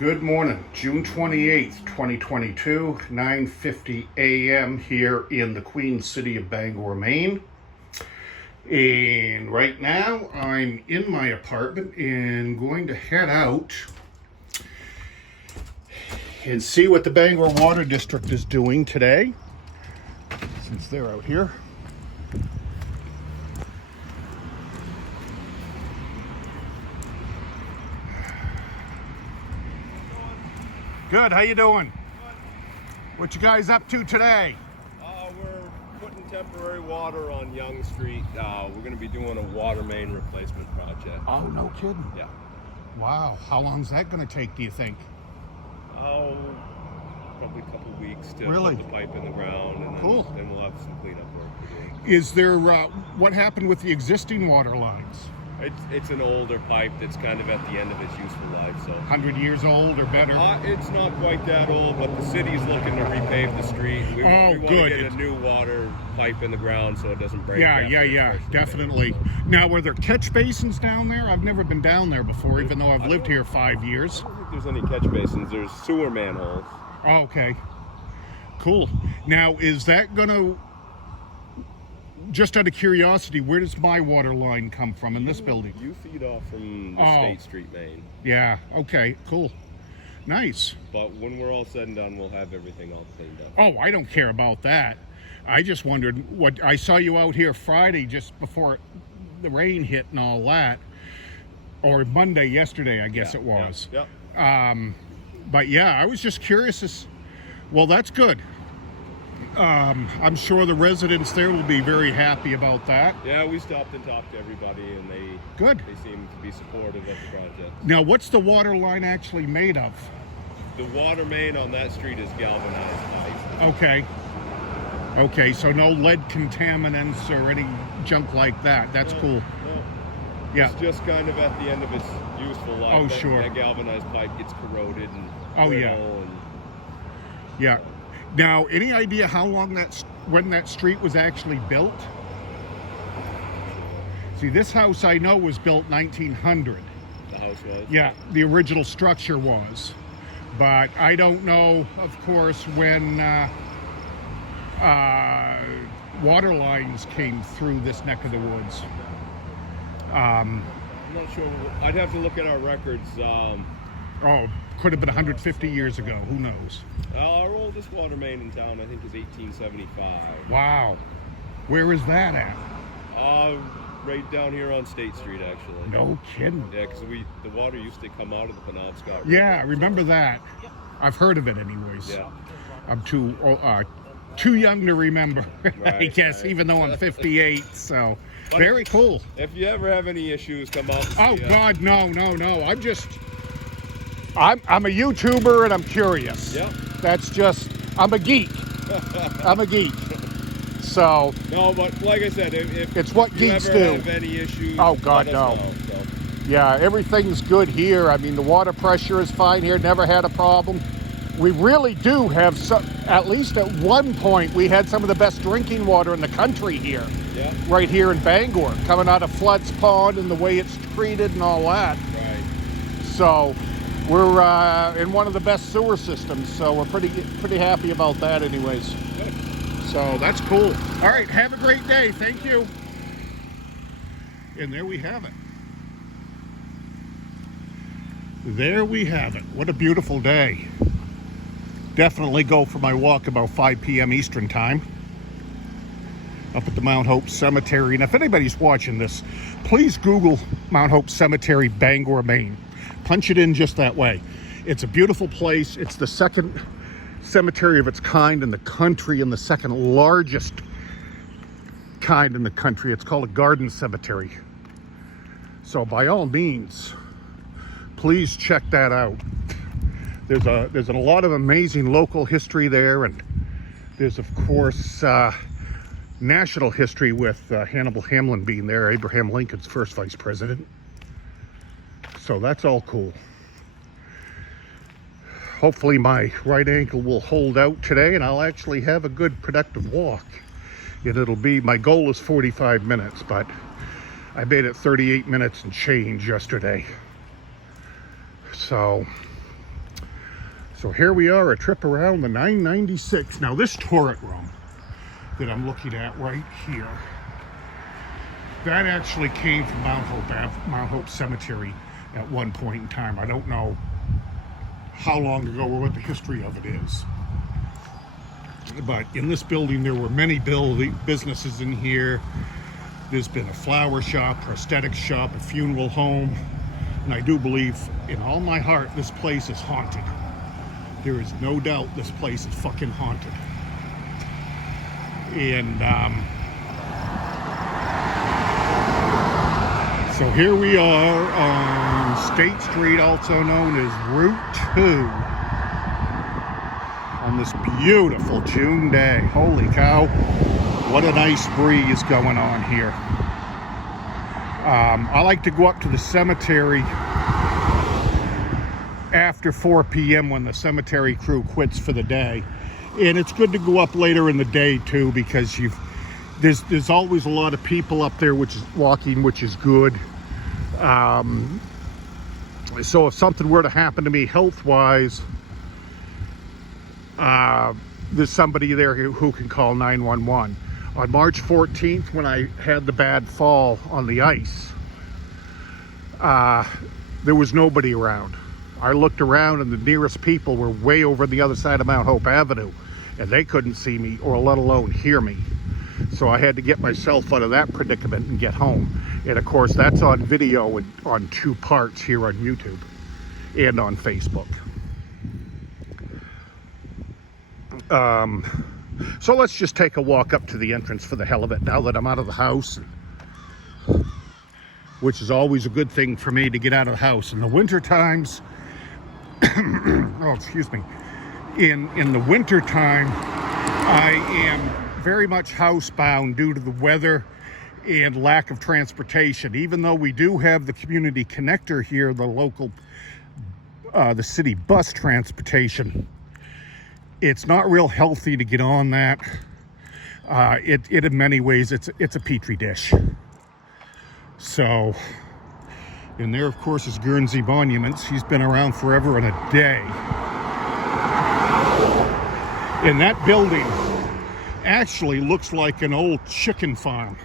Good morning, June 28th, 2022, 9:50 a.m. here in the Queen City of Bangor, Maine. And right now I'm in my apartment and going to head out and see what the Bangor Water District is doing today, since they're out here. Good, how you doing? Good. What you guys up to today? We're putting temporary water on Young Street. We're going to be doing a water main replacement project. Oh, no kidding. Yeah. Wow, how long's that going to take, do you think? Oh, probably a couple weeks to Really? put the pipe in the ground, and Cool. then we'll have some cleanup work to do. Is there, what happened with the existing water lines? It's an older pipe that's kind of at the end of its useful life, so. 100 years old or better? It's not quite that old, but the city's looking to repave the street. We want good. to get a new water pipe in the ground so it doesn't break. Yeah, after it's definitely. Now, were there catch basins down there? I've never been down there before, even though I've lived here 5 years. I don't think there's any catch basins. There's sewer manholes. Oh, okay. Cool. Now, is that going to, just out of curiosity, where does my water line come from in this building? You feed off from the State Street main. Yeah, okay, cool. Nice. But when we're all said and done, we'll have everything all cleaned up. Oh, I don't care about that. I just wondered what I saw you out here Friday just before the rain hit and all that, or Monday yesterday, I guess it was. Yeah. But yeah, I was just curious. Well, that's good. I'm sure the residents there will be very happy about that. Yeah, we stopped and talked to everybody, and they seem to be supportive of the project. Now, what's the water line actually made of? The water main on that street is galvanized pipe. Okay, so no lead contaminants or any junk like that. That's cool. No. Yeah. It's just kind of at the end of its useful life. Oh, sure. That galvanized pipe gets corroded and Yeah. and Yeah. Now, any idea how long when that street was actually built? See, this house I know was built 1900. the house was. Yeah, the original structure was. But I don't know, of course, when water lines came through this neck of the woods. I'm not sure. I'd have to look at our records. Could have been 150 years ago. Who knows? Our oldest water main in town, I think, is 1875. Wow. Where is that at? Right down here on State Street, actually. No kidding. Yeah, because the water used to come out of the Penobscot River. Yeah, I remember that. I've heard of it anyways. Yeah. I'm too young to remember, I Right, guess, right. even though I'm 58, so But very cool. If you ever have any issues, come out and see Oh us. God, no. I'm a YouTuber and I'm curious. Yep. I'm a geek. I'm a geek. So No, but like I said, if it's what you geeks ever do. have any issues, Oh, God, let us no. know, so. Yeah, everything's good here. I mean, the water pressure is fine here. Never had a problem. We really do have some, at least at one point, we had some of the best drinking water in the country here. Yeah. Right here in Bangor, coming out of Flood's Pond and the way it's treated and all that. Right. So we're in one of the best sewer systems, so we're pretty happy about that anyways. Good. So that's cool. All right, have a great day. Thank you. And there we have it. There we have it. What a beautiful day. Definitely go for my walk about 5 p.m. Eastern time up at the Mount Hope Cemetery. And if anybody's watching this, please Google Mount Hope Cemetery, Bangor, Maine. Punch it in just that way. It's a beautiful place. It's the second cemetery of its kind in the country and the second largest kind in the country. It's called a garden cemetery. So by all means, please check that out. There's a lot of amazing local history there, and there's of course national history with Hannibal Hamlin being there, Abraham Lincoln's first vice president. So that's all cool. Hopefully my right ankle will hold out today and I'll actually have a good productive walk. And it'll be, my goal is 45 minutes, but I made it 38 minutes and change yesterday. So So here we are, a trip around the 996. Now this turret room that I'm looking at right here, that actually came from Mount Hope Cemetery at one point in time. I don't know how long ago or what the history of it is. But in this building, there were many businesses in here. There's been a flower shop, prosthetic shop, a funeral home. And I do believe in all my heart, this place is haunted. There is no doubt this place is fucking haunted. And so here we are on State Street, also known as Route 2, on this beautiful June day. Holy cow, what a nice breeze going on here. I like to go up to the cemetery after 4 p.m. when the cemetery crew quits for the day. And it's good to go up later in the day too, because there's always a lot of people up there which is good. So if something were to happen to me health-wise, there's somebody there who can call 911. On March 14th, when I had the bad fall on the ice, there was nobody around. I looked around and the nearest people were way over the other side of Mount Hope Avenue, and they couldn't see me or let alone hear me. So I had to get myself out of that predicament and get home. And of course, that's on video on 2 parts here on YouTube and on Facebook. So let's just take a walk up to the entrance for the hell of it now that I'm out of the house, which is always a good thing for me to get out of the house. In the winter times, oh, excuse me. In the winter time, I am very much housebound due to the weather and lack of transportation. Even though we do have the community connector here, the local, the city bus transportation, it's not real healthy to get on that. It in many ways, it's a petri dish. So, and there of course is Guernsey Monuments. He's been around forever and a day. And that building actually looks like an old chicken farm,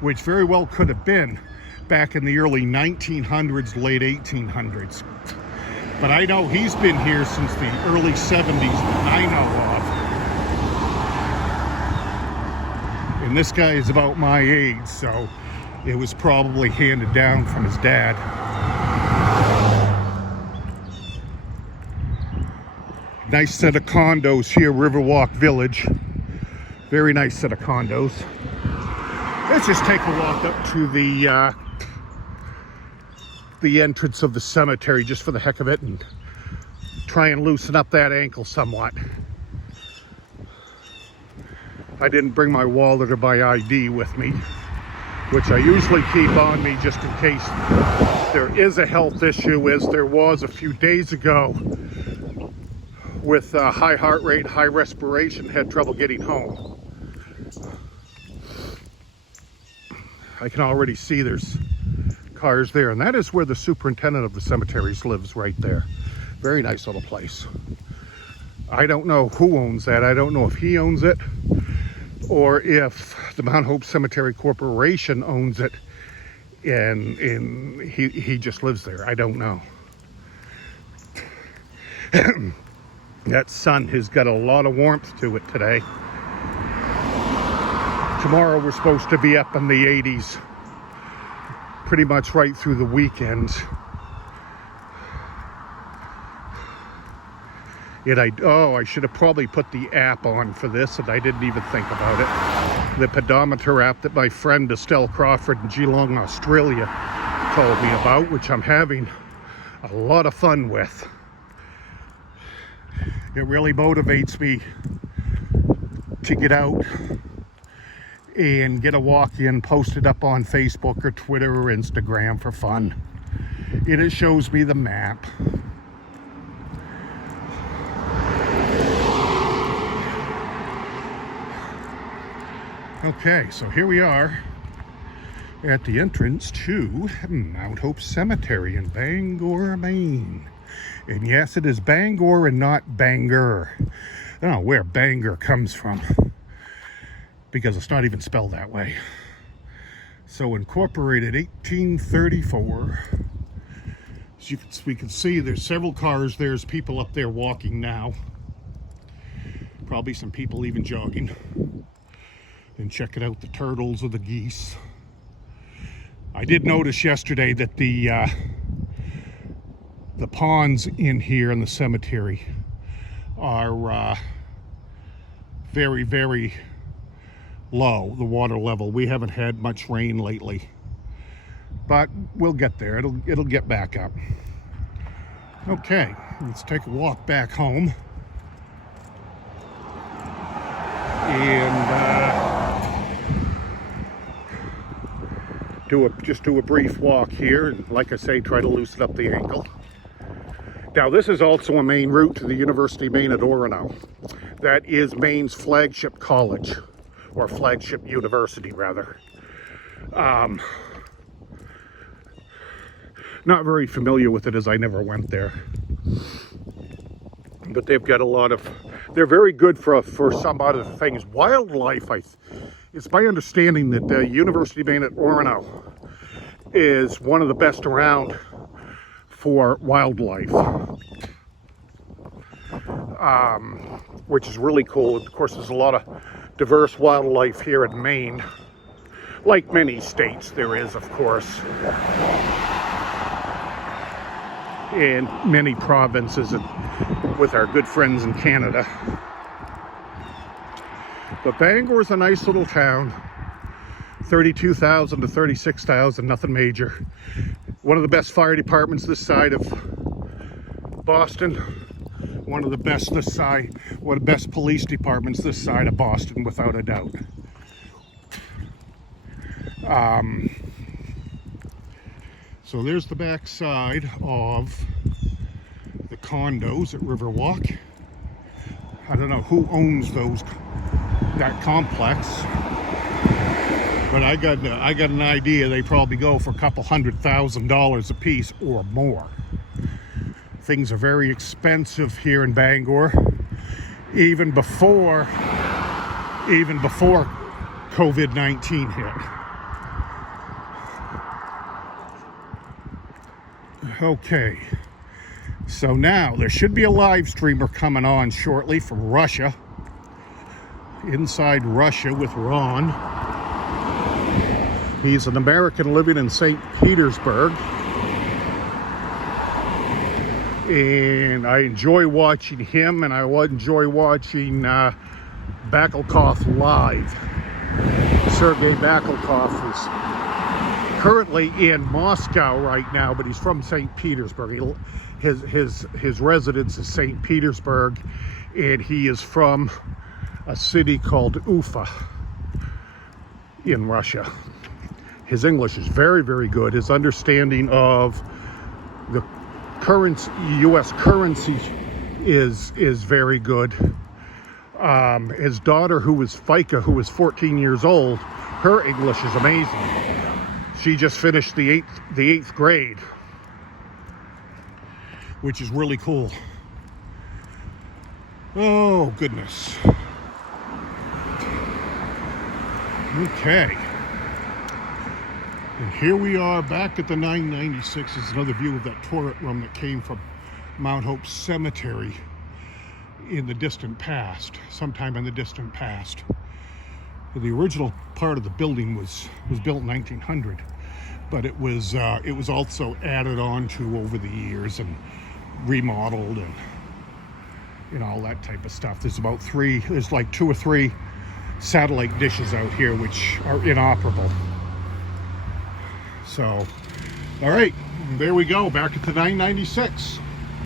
which very well could have been back in the early 1900s, late 1800s. But I know he's been here since the early 70s that I know of. And this guy is about my age, so it was probably handed down from his dad. Nice set of condos here, Riverwalk Village. Very nice set of condos. Let's just take a walk up to the entrance of the cemetery just for the heck of it and try and loosen up that ankle somewhat. I didn't bring my wallet or my ID with me, which I usually keep on me just in case there is a health issue, as there was a few days ago with high heart rate, high respiration, had trouble getting home. I can already see there's cars there, and that is where the superintendent of the cemeteries lives, right there. Very nice little place. I don't know who owns that. I don't know if he owns it or if the Mount Hope Cemetery Corporation owns it and he just lives there. I don't know. That sun has got a lot of warmth to it today. Tomorrow we're supposed to be up in the 80s pretty much right through the weekend. And I should have probably put the app on for this, and I didn't even think about it. The pedometer app that my friend Estelle Crawford in Geelong, Australia told me about, which I'm having a lot of fun with. It really motivates me to get out and get a walk in, post it up on Facebook or Twitter or Instagram for fun. And it shows me the map. Okay, so here we are at the entrance to Mount Hope Cemetery in Bangor, Maine. And yes, it is Bangor and not Bangor. I don't know where Bangor comes from, because it's not even spelled that way. So incorporated 1834. As we can see, there's several cars. There's people up there walking now. Probably some people even jogging. And check it out, the turtles or the geese. I did notice yesterday that the ponds in here in the cemetery are very, very low, the water level. We haven't had much rain lately, but we'll get there. It'll get back up. Okay, let's take a walk back home. And just do a brief walk here, and like I say, try to loosen up the ankle. Now, this is also a main route to the University of Maine at Orono. That is Maine's flagship college, or flagship university, rather. Not very familiar with it, as I never went there. But they've got a lot of, they're very good for some other things. Wildlife, it's my understanding that the University of Maine at Orono is one of the best around for wildlife, which is really cool. Of course, there's a lot of diverse wildlife here in Maine, like many states there is, of course, and many provinces, and with our good friends in Canada. But Bangor is a nice little town, 32,000 to 36,000, nothing major. One of the best fire departments this side of Boston. One of the best this side, one of the best police departments this side of Boston, without a doubt. So there's the back side of the condos at Riverwalk. I don't know who owns that complex, but I got an idea they probably go for a couple $100,000 a piece or more. Things are very expensive here in Bangor, even before COVID-19 hit. Okay, so now there should be a live streamer coming on shortly from Russia, Inside Russia with Ron. He's an American living in St. Petersburg, and I enjoy watching him, and I enjoy watching Bakalkov live. Sergei Bakalkov is currently in Moscow right now, but he's from St. Petersburg. His residence is St. Petersburg, and he is from a city called Ufa in Russia. His English is very, very good. His understanding of the U.S. currency is very good. His daughter, who is Fika, who is 14 years old, her English is amazing. She just finished the eighth grade, which is really cool. Oh, goodness. Okay. And here we are back at the 996. This is another view of that turret room that came from Mount Hope Cemetery in the distant past, sometime in the distant past. The original part of the building was built in 1900, but it was also added on to over the years and remodeled and all that type of stuff. There's like 2 or 3 satellite dishes out here which are inoperable. So, all right, there we go, back at the 996.